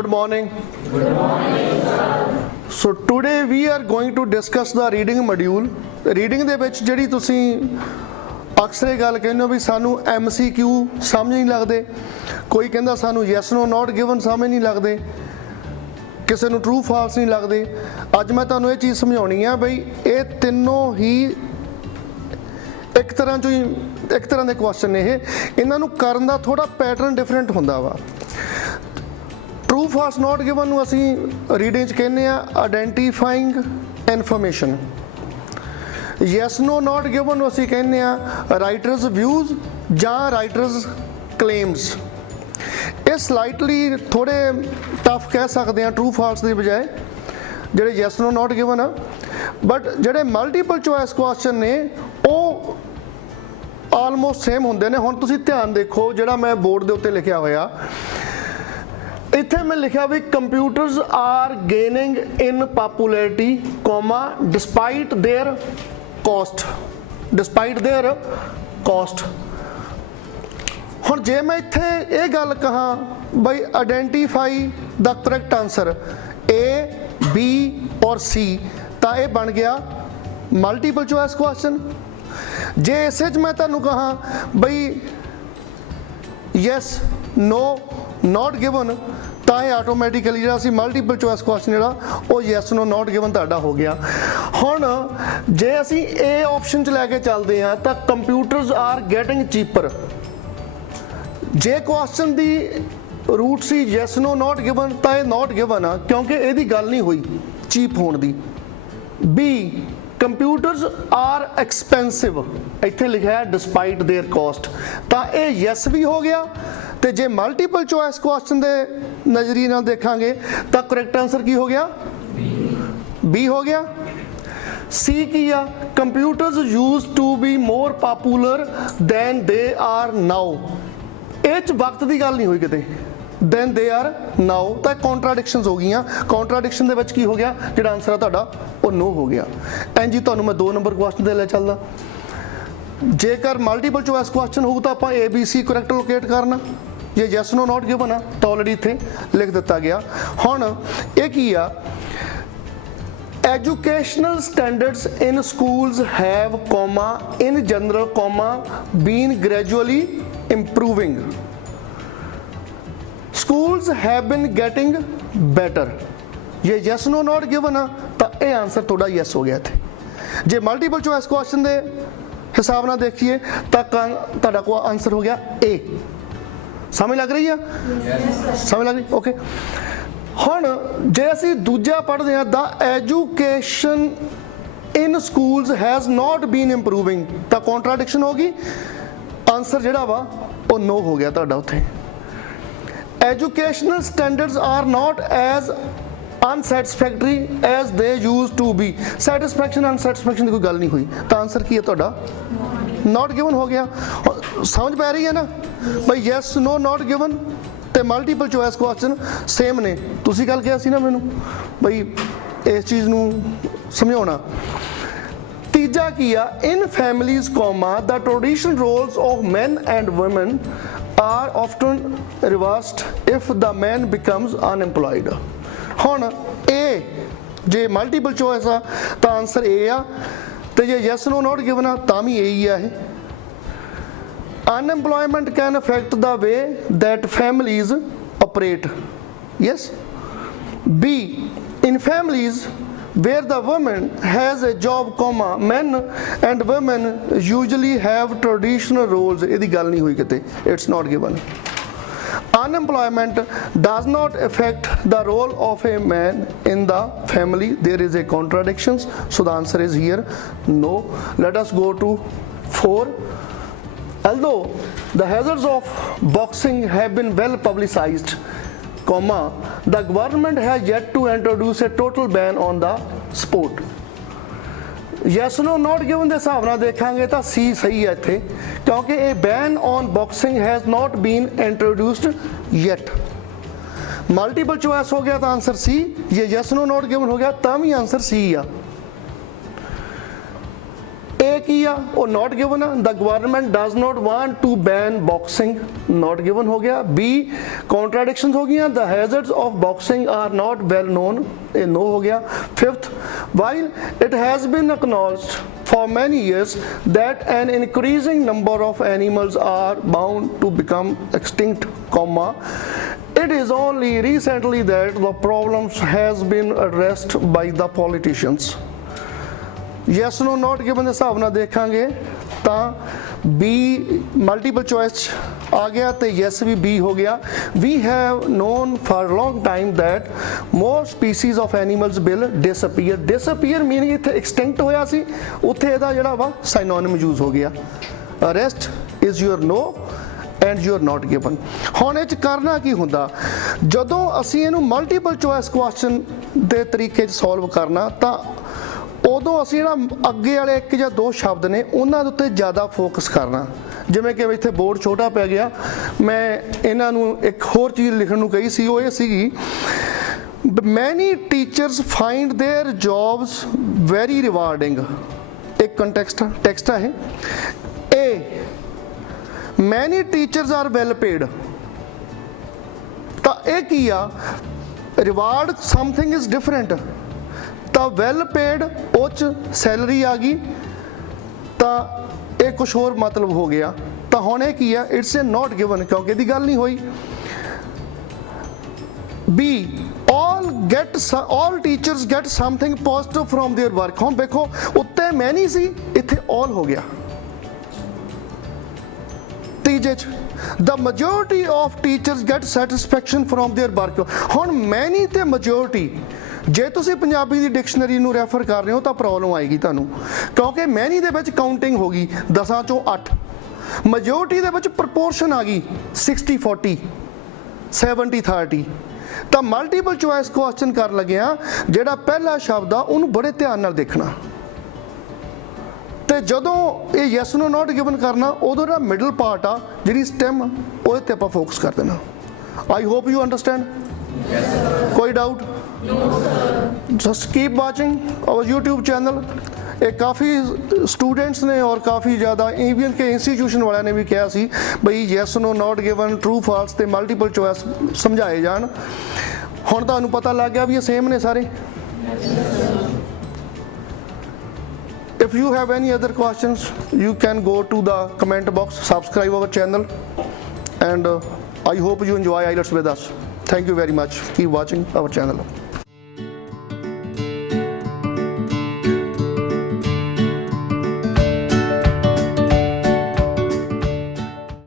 Good morning. Good morning, sir. So today we are going to discuss the reading module. Reading ਦੇ ਵਿੱਚ ਜਿਹੜੀ ਤੁਸੀਂ ਅਕਸਰ ਇਹ ਗੱਲ ਕਹਿੰਦੇ ਹੋ ਵੀ ਸਾਨੂੰ MCQ ਸਮਝ ਨਹੀਂ ਲੱਗਦੇ, ਕੋਈ ਕਹਿੰਦਾ ਸਾਨੂੰ yes no not given ਸਮਝ ਨਹੀਂ ਲੱਗਦੇ, ਕਿਸੇ ਨੂੰ true false ਨਹੀਂ ਲੱਗਦੇ। ਅੱਜ ਮੈਂ ਤੁਹਾਨੂੰ ਇਹ ਚੀਜ਼ ਸਮਝਾਉਣੀ ਆ ਬਈ ਇਹ ਤਿੰਨੋਂ ਹੀ ਇੱਕ ਤਰ੍ਹਾਂ ਦੇ ਕੁਐਸਚਨ ਨੇ। ਇਹਨਾਂ ਨੂੰ ਕਰਨ ਦਾ ਥੋੜਾ ਪੈਟਰਨ ਡਿਫਰੈਂਟ ਹੁੰਦਾ ਵਾ। ਟਰੂ ਫਾਲਸ ਨੋਟ ਗਿਵਨ ਨੂੰ ਅਸੀਂ ਰੀਡਿੰਗ 'ਚ ਕਹਿੰਦੇ ਆ identifying information. Yes no not given ਨੂੰ ਅਸੀਂ ਕਹਿੰਦੇ ਆ ਰਾਈਟਰਸ ਵਿਊਜ਼ ਜਾਂ ਰਾਈਟਰਸ ਕਲੇਮਸ। ਇਹ ਸਲਾਈਟਲੀ ਥੋੜੇ ਟਫ ਕਹਿ ਸਕਦੇ ਆ ਟਰੂ ਫਾਲਸ ਦੀ ਬਜਾਏ ਜਿਹੜੇ ਯੈਸ ਨੋ ਨੋਟ ਗਿਵਨ ਆ। ਬਟ ਜਿਹੜੇ ਮਲਟੀਪਲ ਚੋਇਸ ਕੁਐਸਚਨ ਨੇ ਉਹ ਆਲਮੋਸਟ ਸੇਮ ਹੁੰਦੇ ਨੇ। ਹੁਣ ਤੁਸੀਂ ਧਿਆਨ ਦੇਖੋ ਜਿਹੜਾ ਮੈਂ ਬੋਰਡ ਦੇ ਉੱਤੇ ਲਿਖਿਆ ਹੋਇਆ, ਇੱਥੇ ਮੈਂ ਲਿਖਿਆ ਵੀ computers are gaining in popularity comma despite their cost. ਹੁਣ ਜੇ ਮੈਂ ਇੱਥੇ ਇਹ ਗੱਲ ਕਹਾਂ ਬਈ identify the correct answer A, B ਔਰ C ਤਾਂ ਇਹ ਬਣ ਗਿਆ ਮਲਟੀਪਲ ਚੋਇਸ ਕੁਐਸਚਨ। ਜੇ ਇਸੇ 'ਚ ਮੈਂ ਤੁਹਾਨੂੰ ਕਹਾਂ ਬਈ ਯੈਸ ਨੋ ਨੋਟ ਗਿਵਨ ਤਾਂ ਇਹ ਆਟੋਮੈਟਿਕਲੀ ਜਿਹੜਾ ਅਸੀਂ ਮਲਟੀਪਲ ਚੋਇਸ ਕੁਐਸਚਨ ਜਿਹੜਾ ਉਹ ਯੈਸ ਨੋ ਨੋਟ ਗਿਵਨ ਤੁਹਾਡਾ ਹੋ ਗਿਆ। ਹੁਣ ਜੇ ਅਸੀਂ ਇਹ ਆਪਸ਼ਨ 'ਚ ਲੈ ਕੇ ਚੱਲਦੇ ਹਾਂ ਤਾਂ ਕੰਪਿਊਟਰਸ ਆਰ ਗੈਟਿੰਗ ਚੀਪਰ। ਜੇ question the route C yes no not given ਤਾਂ ਇਹ ਨੋਟ ਗਿਵਨ ਆ ਕਿਉਂਕਿ ਇਹਦੀ ਗੱਲ ਨਹੀਂ ਹੋਈ ਚੀਪ ਹੋਣ ਦੀ। ਬੀ ਕੰਪਿਊਟਰਸ ਆਰ ਐਕਸਪੈਂਸਿਵ, ਇੱਥੇ ਲਿਖਿਆ ਹੈ ਡਿਸਪਾਈਟ देयर ਕੋਸਟ ਤਾਂ ਇਹ ਯੈਸ ਵੀ ਹੋ ਗਿਆ। ਤੇ ਜੇ ਮਲਟੀਪਲ ਚੋਇਸ ਕੁਐਸਚਨ ਦੇ ਨਜ਼ਰੀਏ ਨਾਲ ਦੇਖਾਂਗੇ ਤਾਂ ਕਰੈਕਟ ਆਨਸਰ ਕੀ ਹੋ ਗਿਆ? ਬੀ ਹੋ ਗਿਆ। ਸੀ ਕੀ ਆ? Computers use to be more popular than they are now. ਇਹ 'ਚ ਵਕਤ ਦੀ ਗੱਲ ਨਹੀਂ ਹੋਈ ਕਿਤੇ, ਦੈਨ ਦੇ ਆਰ ਨਾਓ ਤਾਂ ਕੌਂਟਰਾਡਿਕਸ਼ਨਸ ਹੋ ਗਈਆਂ। ਕੌਂਟਰਾਡਿਕਸ਼ਨ ਦੇ ਵਿੱਚ ਕੀ ਹੋ ਗਿਆ? ਜਿਹੜਾ ਆਨਸਰ ਆ ਤੁਹਾਡਾ ਉਹ ਨੋ ਹੋ ਗਿਆ। ਐਂ ਜੀ ਤੁਹਾਨੂੰ ਮੈਂ 2 ਨੰਬਰ ਕੁਐਸਚਨ ਦੇ ਲੈ ਚੱਲਦਾ। ਜੇਕਰ ਮਲਟੀਪਲ ਚੋਇਸ ਕੁਐਸਚਨ ਹੋਊ ਤਾਂ ਆਪਾਂ ABC ਕਰੈਕਟ ਲੋਕੇਟ ਕਰਨਾ। ਜੇ ਯੈਸ ਨੋ ਨੋਟ ਗਿਵਨ ਆ ਤਾਂ ਆਲਰੇਡੀ ਇੱਥੇ ਲਿਖ ਦਿੱਤਾ ਗਿਆ। ਹੁਣ ਇਹ ਕੀ ਆ? Educational standards in schools have, in general, been gradually improving. Schools have been getting better. ये yes no not given ਆ ਤਾਂ ਇਹ ਆਨਸਰ ਤੁਹਾਡਾ yes ਹੋ ਗਿਆ ਇੱਥੇ। ਜੇ ਮਲਟੀਪਲ ਚੋਇਸ ਕੁਐਸਚਨ ਦੇ ਹਿਸਾਬ ਨਾਲ ਦੇਖੀਏ ਤਾਂ ਤੁਹਾਡਾ ਕੋ ਆਨਸਰ ਹੋ ਗਿਆ A। ਸਮਝ ਲੱਗ ਰਹੀ ਆ? ਸਮਝ ਲੱਗ ਰਹੀ? ਓਕੇ। ਹੁਣ ਜੇ ਅਸੀਂ ਦੂਜਾ ਪੜ੍ਹਦੇ ਹਾਂ the education in schools has not been improving ਤਾਂ ਕੌਂਟਰਾਡਿਕਸ਼ਨ ਹੋ ਗਈ। ਆਨਸਰ ਜਿਹੜਾ ਵਾ ਉਹ ਨੋ ਹੋ ਗਿਆ ਤੁਹਾਡਾ ਉੱਥੇ। Educational standards are not as unsatisfactory as they use to be. Satisfaction unsatisfaction ਦੀ ਕੋਈ ਗੱਲ ਨਹੀਂ ਹੋਈ ਤਾਂ ਆਨਸਰ ਕੀ ਹੈ ਤੁਹਾਡਾ? ਨਾਟ ਗਿਵਨ ਹੋ ਗਿਆ। ਸਮਝ ਪੈ ਰਹੀ ਹੈ ਨਾ ਬਈ ਯੈਸ ਨੋ ਨਾਟ ਗਿਵਨ ਤੇ ਮਲਟੀਪਲ ਚੋਇਸ ਕੁਐਸਚਨ ਸੇਮ ਨੇ। ਤੁਸੀਂ ਗੱਲ ਕਿਹਾ ਸੀ ਨਾ ਮੈਨੂੰ ਬਈ ਇਸ ਚੀਜ਼ ਨੂੰ ਸਮਝਾਉਣਾ। ਤੀਜਾ ਕੀ ਆ? In families the traditional roles of man and woman are often reversed if the man becomes unemployed. ਹੁਣ ਇਹ ਜੇ ਮਲਟੀਪਲ ਚੋਇਸ ਆ ਤਾਂ ਆਨਸਰ A ਆ ਤੇ ਜੇ ਯੈਸ ਨੋ ਨੋਟ ਗਿਵਨ ਆ ਤਾਂ ਵੀ A ਹੀ ਆ ਇਹ। Unemployment can affect the way that families operate. Yes. B. In families where the woman has a job, men and women usually have traditional roles. ਇਹਦੀ ਗੱਲ ਨਹੀਂ ਹੋਈ ਕਿਤੇ। It's not given. Unemployment does not affect the role of a man in the family. There is a contradiction. So the answer is here no. Let us go to 4. Although the hazards of boxing have been well publicized, the government has yet to introduce a total ban on the sport. Yes no not given ਦੇ ਹਿਸਾਬ ਨਾਲ ਦੇਖਾਂਗੇ ਤਾਂ C ਸਹੀ ਹੈ ਇੱਥੇ ਕਿਉਂਕਿ ਇਹ ban on boxing has not been introduced yet. Multiple choice ਹੋ ਗਿਆ ਤਾਂ ਆਨਸਰ C। ਜੇ yes no not given ਹੋ ਗਿਆ ਤਾਂ ਵੀ ਆਨਸਰ C ਆ। ए की आ वो नॉट गिवन आ, the government does not want to ban boxing, not given हो गया। बी कॉन्ट्राडिक्शंस हो गई, the hazards of boxing are not well known, ये नो हो गया। Fifth, while it has been acknowledged for many years that an increasing number of animals are bound to become extinct, comma, it is only recently that the problem has been addressed by the politicians। yes no not given ਦੇ ਹਿਸਾਬ ਨਾਲ ਦੇਖਾਂਗੇ ਤਾਂ B multiple choice ਆ ਗਿਆ ਤੇ yes we ਬੀ ਹੋ ਗਿਆ। We have known for long time that more species of animals will disappear, disappear meaning ਇੱਥੇ ਐਕਸਟਿੰਕਟ ਹੋਇਆ ਸੀ, ਉੱਥੇ ਇਹਦਾ ਜਿਹੜਾ ਵਾ ਸਾਈਨੋਨਿਮ ਯੂਜ਼ ਹੋ ਗਿਆ। Rest is your no and you are not given. ਹੁਣ ਇਹ 'ਚ ਕਰਨਾ ਕੀ ਹੁੰਦਾ, ਜਦੋਂ ਅਸੀਂ ਇਹਨੂੰ ਮਲਟੀਪਲ ਚੋਇਸ ਕੁਐਸਚਨ ਦੇ ਤਰੀਕੇ 'ਚ ਸੋਲਵ ਕਰਨਾ ਤਾਂ ਉਦੋਂ ਅਸੀਂ ਜਿਹੜਾ ਅੱਗੇ ਵਾਲੇ ਇੱਕ ਜਾਂ ਦੋ ਸ਼ਬਦ ਨੇ ਉਹਨਾਂ ਦੇ ਉੱਤੇ ਜ਼ਿਆਦਾ ਫੋਕਸ ਕਰਨਾ। ਜਿਵੇਂ ਕਿ ਇੱਥੇ ਬੋਰਡ ਛੋਟਾ ਪੈ ਗਿਆ, ਮੈਂ ਇਹਨਾਂ ਨੂੰ ਇੱਕ ਹੋਰ ਚੀਜ਼ ਲਿਖਣ ਨੂੰ ਕਹੀ ਸੀ, ਉਹ ਇਹ ਸੀਗੀ ਮੈਨੀ teachers find there jobs very rewarding. ਇੱਕ ਕੰਟੈਕਸਟ ਟੈਕਸਟ ਹੈ ਇਹ, ਮੈਨੀ ਟੀਚਰਸ ਆਰ ਵੈਲ ਪੇਡ, ਤਾਂ ਇਹ ਕੀ ਆ, ਰਿਵਾਰਡ ਸਮਥਿੰਗ ਇਜ਼ ਡਿਫਰੈਂਟ, ਤਾਂ ਵੈਲ ਪੇਡ ਉਹ 'ਚ ਸੈਲਰੀ ਆ ਗਈ ਤਾਂ ਇਹ ਕੁਛ ਹੋਰ ਮਤਲਬ ਹੋ ਗਿਆ। ਤਾਂ ਹੁਣ ਇਹ ਕੀ ਆ, ਇਟਸ ਏ ਨੋਟ ਗਿਵਨ ਕਿਉਂਕਿ ਇਹਦੀ ਗੱਲ ਨਹੀਂ ਹੋਈ। B all teachers get something positive from their work। ਹੁਣ ਦੇਖੋ ਉੱਤੇ ਮੈਨੀ ਸੀ, ਇੱਥੇ all ਹੋ ਗਿਆ। ਤੀਜੇ 'ਚ the majority of teachers get satisfaction from their work। ਹੁਣ ਮੈਨੀ ਤੇ majority ਜੇ ਤੁਸੀਂ ਪੰਜਾਬੀ ਦੀ ਡਿਕਸ਼ਨਰੀ ਨੂੰ ਰੈਫਰ ਕਰ ਰਹੇ ਹੋ ਤਾਂ ਪ੍ਰੋਬਲਮ ਆਏਗੀ ਤੁਹਾਨੂੰ, ਕਿਉਂਕਿ ਮੈਨੀ ਦੇ ਵਿੱਚ ਕਾਊਂਟਿੰਗ ਹੋ ਗਈ 10 ਚੋਂ 8, ਮੈਜੋਰਟੀ ਦੇ ਵਿੱਚ ਪ੍ਰਪੋਰਸ਼ਨ ਆ ਗਈ 60-40 70-30। ਤਾਂ ਮਲਟੀਪਲ ਚੋਇਸ ਕੁਐਸਚਨ ਕਰਨ ਲੱਗਿਆ ਜਿਹੜਾ ਪਹਿਲਾ ਸ਼ਬਦ ਆ ਉਹਨੂੰ ਬੜੇ ਧਿਆਨ ਨਾਲ ਦੇਖਣਾ, ਤੇ ਜਦੋਂ ਇਹ ਯੈਸ ਨੋ ਨੋਟ ਗਿਵਨ ਕਰਨਾ ਉਦੋਂ ਜਿਹੜਾ ਮਿਡਲ ਪਾਰਟ ਆ ਜਿਹੜੀ ਸਟੈਮ ਉਹਦੇ ਤੇ ਆਪਾਂ ਫੋਕਸ ਕਰ ਦੇਣਾ। I hope you understand. ਕੋਈ doubt? Just keep watching our YouTube channel. ਇਹ ਕਾਫੀ ਸਟੂਡੈਂਟਸ ਨੇ ਔਰ ਕਾਫੀ ਜ਼ਿਆਦਾ ਈਵਨ ਕਿ ਇੰਸਟੀਟਿਊਸ਼ਨ ਵਾਲਿਆਂ ਨੇ ਵੀ ਕਿਹਾ ਸੀ ਬਈ yes no not given, true false ਤੇ ਮਲਟੀਪਲ ਚੋਇਸ ਸਮਝਾਏ ਜਾਣ। ਹੁਣ ਤੁਹਾਨੂੰ ਪਤਾ ਲੱਗ ਗਿਆ ਵੀ ਇਹ ਸੇਮ ਨੇ ਸਾਰੇ। If you have any other questions, you can go to the comment box, subscribe our channel, and I hope you enjoy IELTS with us. Thank you very much. Keep watching our channel.